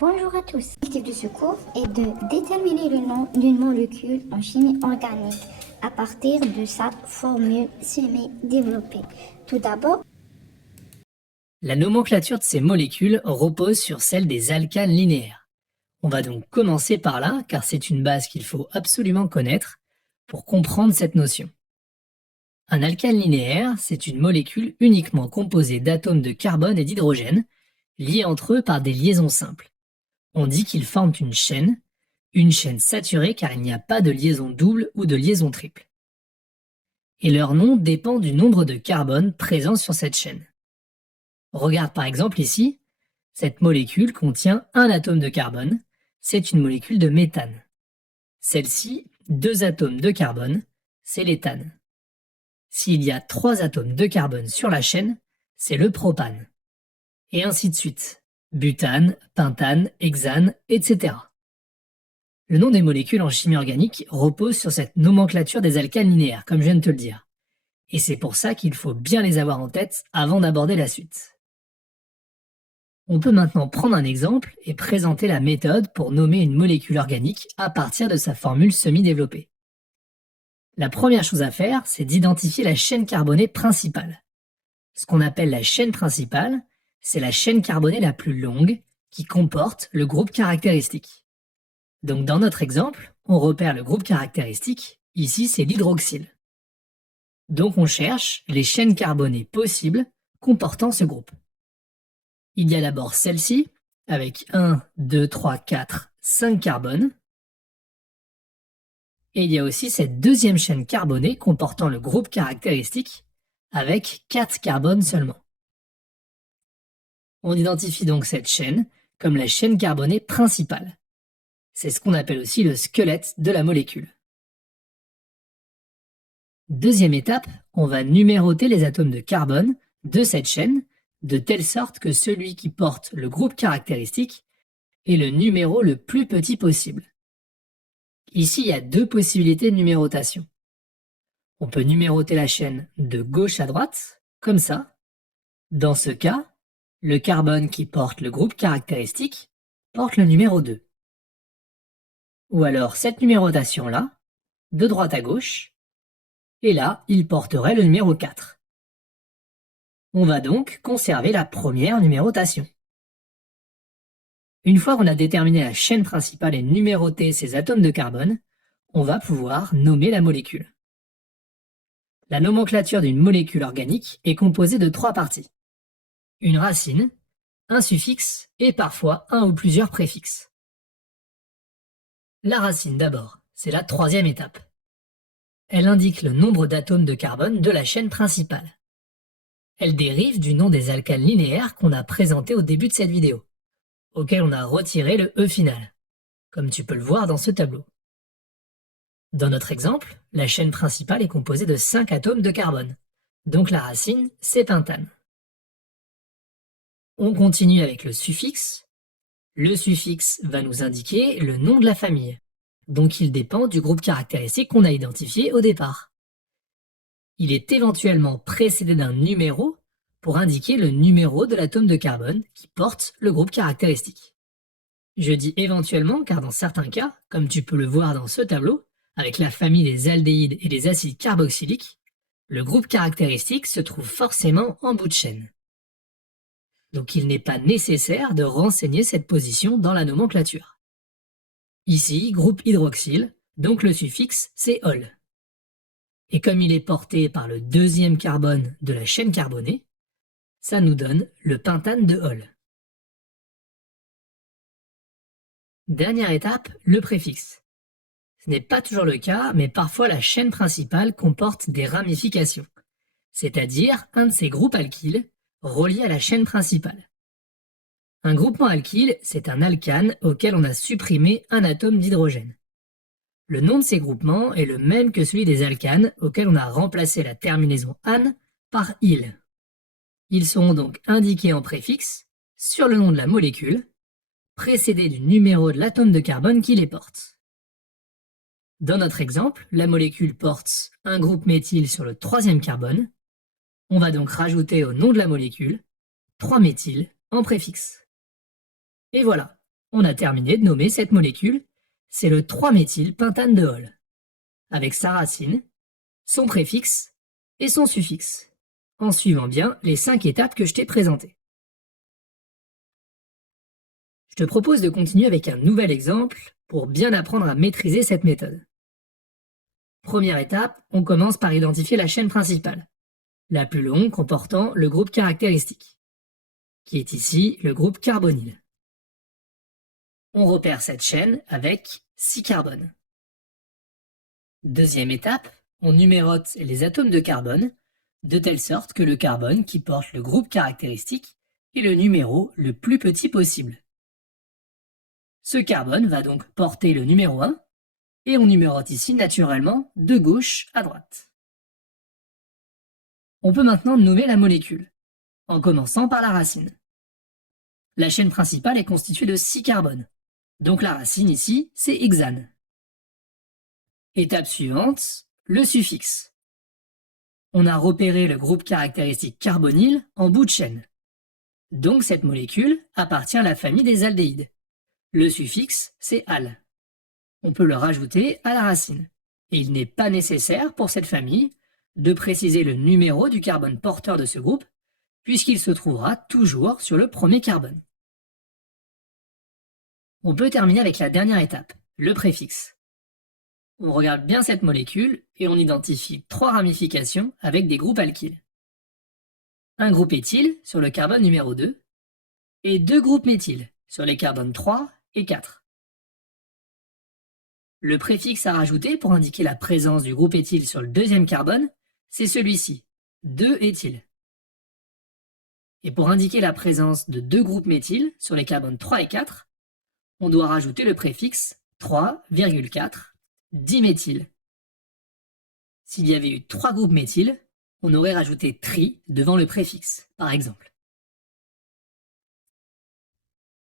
Bonjour à tous. L'objectif de ce cours est de déterminer le nom d'une molécule en chimie organique à partir de sa formule semi-développée. Tout d'abord, La nomenclature de ces molécules repose sur celle des alcanes linéaires. On va donc commencer par là, car c'est une base qu'il faut absolument connaître pour comprendre cette notion. Un alcane linéaire, c'est une molécule uniquement composée d'atomes de carbone et d'hydrogène, liés entre eux par des liaisons simples. On dit qu'ils forment une chaîne saturée car il n'y a pas de liaison double ou de liaison triple. Et leur nom dépend du nombre de carbone présents sur cette chaîne. Regarde par exemple ici, cette molécule contient un atome de carbone, c'est une molécule de méthane. Celle-ci, 2 atomes de carbone, c'est l'éthane. S'il y a 3 atomes de carbone sur la chaîne, c'est le propane. Et ainsi de suite. Butane, pentane, hexane, etc. Le nom des molécules en chimie organique repose sur cette nomenclature des alcanes linéaires, comme je viens de te le dire. Et c'est pour ça qu'il faut bien les avoir en tête avant d'aborder la suite. On peut maintenant prendre un exemple et présenter la méthode pour nommer une molécule organique à partir de sa formule semi-développée. La première chose à faire, c'est d'identifier la chaîne carbonée principale. Ce qu'on appelle la chaîne principale, c'est la chaîne carbonée la plus longue qui comporte le groupe caractéristique. Donc dans notre exemple, on repère le groupe caractéristique, ici c'est l'hydroxyle. Donc on cherche les chaînes carbonées possibles comportant ce groupe. Il y a d'abord celle-ci, avec 1, 2, 3, 4, 5 carbones. Et il y a aussi cette deuxième chaîne carbonée comportant le groupe caractéristique, avec 4 carbones seulement. On identifie donc cette chaîne comme la chaîne carbonée principale. C'est ce qu'on appelle aussi le squelette de la molécule. Deuxième étape, on va numéroter les atomes de carbone de cette chaîne de telle sorte que celui qui porte le groupe caractéristique est le numéro le plus petit possible. Ici, il y a 2 possibilités de numérotation. On peut numéroter la chaîne de gauche à droite, comme ça. Dans ce cas, le carbone qui porte le groupe caractéristique porte le numéro 2. Ou alors cette numérotation-là, de droite à gauche, et là, il porterait le numéro 4. On va donc conserver la première numérotation. Une fois qu'on a déterminé la chaîne principale et numéroté ces atomes de carbone, on va pouvoir nommer la molécule. La nomenclature d'une molécule organique est composée de 3 parties. Une racine, un suffixe et parfois un ou plusieurs préfixes. La racine d'abord, c'est la 3e étape. Elle indique le nombre d'atomes de carbone de la chaîne principale. Elle dérive du nom des alcanes linéaires qu'on a présenté au début de cette vidéo, auquel on a retiré le E final, comme tu peux le voir dans ce tableau. Dans notre exemple, la chaîne principale est composée de 5 atomes de carbone, donc la racine, c'est pentane. On continue avec le suffixe. Le suffixe va nous indiquer le nom de la famille, donc il dépend du groupe caractéristique qu'on a identifié au départ. Il est éventuellement précédé d'un numéro pour indiquer le numéro de l'atome de carbone qui porte le groupe caractéristique. Je dis éventuellement car dans certains cas, comme tu peux le voir dans ce tableau, avec la famille des aldéhydes et des acides carboxyliques, le groupe caractéristique se trouve forcément en bout de chaîne. Donc il n'est pas nécessaire de renseigner cette position dans la nomenclature. Ici, groupe hydroxyle, donc le suffixe c'est ol. Et comme il est porté par le 2e carbone de la chaîne carbonée, ça nous donne le pentane de ol. Dernière étape, le préfixe. Ce n'est pas toujours le cas, mais parfois la chaîne principale comporte des ramifications, c'est-à-dire un de ces groupes alkyles reliés à la chaîne principale. Un groupement alkyle, c'est un alcane auquel on a supprimé un atome d'hydrogène. Le nom de ces groupements est le même que celui des alcanes auxquels on a remplacé la terminaison -ane par -ile. Ils seront donc indiqués en préfixe sur le nom de la molécule, précédés du numéro de l'atome de carbone qui les porte. Dans notre exemple, la molécule porte un groupe méthyle sur le 3e carbone. On va donc rajouter au nom de la molécule 3-méthyle en préfixe. Et voilà, On a terminé de nommer cette molécule, c'est le 3-méthylpentanedol, avec sa racine, son préfixe et son suffixe, en suivant bien les 5 étapes que je t'ai présentées. Je te propose de continuer avec un nouvel exemple pour bien apprendre à maîtriser cette méthode. Première étape, on commence par identifier la chaîne principale, la plus longue comportant le groupe caractéristique, qui est ici le groupe carbonyle. On repère cette chaîne avec 6 carbones. Deuxième étape, on numérote les atomes de carbone de telle sorte que le carbone qui porte le groupe caractéristique est le numéro le plus petit possible. Ce carbone va donc porter le numéro 1 et on numérote ici naturellement de gauche à droite. On peut maintenant nommer la molécule, en commençant par la racine. La chaîne principale est constituée de 6 carbones, donc la racine ici, c'est hexane. Étape suivante, le suffixe. On a repéré le groupe caractéristique carbonyle en bout de chaîne. Donc cette molécule appartient à la famille des aldéhydes. Le suffixe, c'est -al. On peut le rajouter à la racine. Et il n'est pas nécessaire pour cette famille de préciser le numéro du carbone porteur de ce groupe, puisqu'il se trouvera toujours sur le premier carbone. On peut terminer avec la dernière étape, le préfixe. On regarde bien cette molécule et on identifie 3 ramifications avec des groupes alkyles. Un groupe éthyle sur le carbone numéro 2 et 2 groupes méthyles sur les carbones 3 et 4. Le préfixe à rajouter pour indiquer la présence du groupe éthyle sur le deuxième carbone, c'est celui-ci, 2-éthyle. Et pour indiquer la présence de 2 groupes méthyles sur les carbones 3 et 4, on doit rajouter le préfixe 3,4 diméthyle. S'il y avait eu 3 groupes méthyles, on aurait rajouté tri devant le préfixe, par exemple.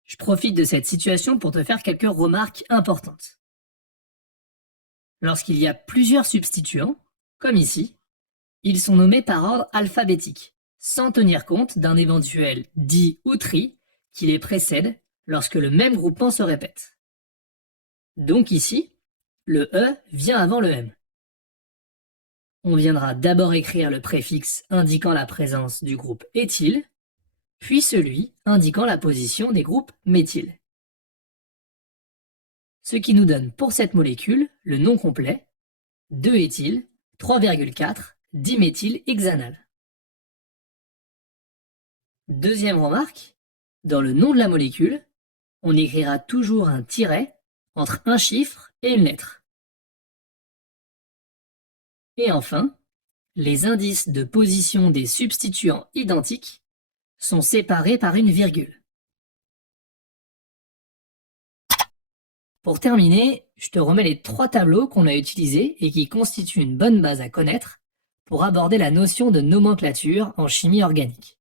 Je profite de cette situation pour te faire quelques remarques importantes. Lorsqu'il y a plusieurs substituants, comme ici, ils sont nommés par ordre alphabétique, sans tenir compte d'un éventuel di ou tri qui les précède lorsque le même groupement se répète. Donc ici, le E vient avant le M. On viendra d'abord écrire le préfixe indiquant la présence du groupe éthyle, puis celui indiquant la position des groupes méthyles. Ce qui nous donne pour cette molécule le nom complet 2-éthyle 3,4 diméthylhexanal. Deuxième remarque, dans le nom de la molécule, on écrira toujours un tiret entre un chiffre et une lettre. Et enfin, les indices de position des substituants identiques sont séparés par une virgule. Pour terminer, je te remets les 3 tableaux qu'on a utilisés et qui constituent une bonne base à connaître pour aborder la notion de nomenclature en chimie organique.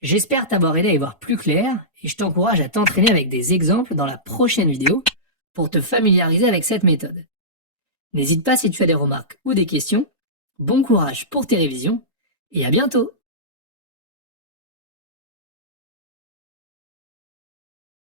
J'espère t'avoir aidé à y voir plus clair et je t'encourage à t'entraîner avec des exemples dans la prochaine vidéo pour te familiariser avec cette méthode. N'hésite pas si tu as des remarques ou des questions. Bon courage pour tes révisions et à bientôt!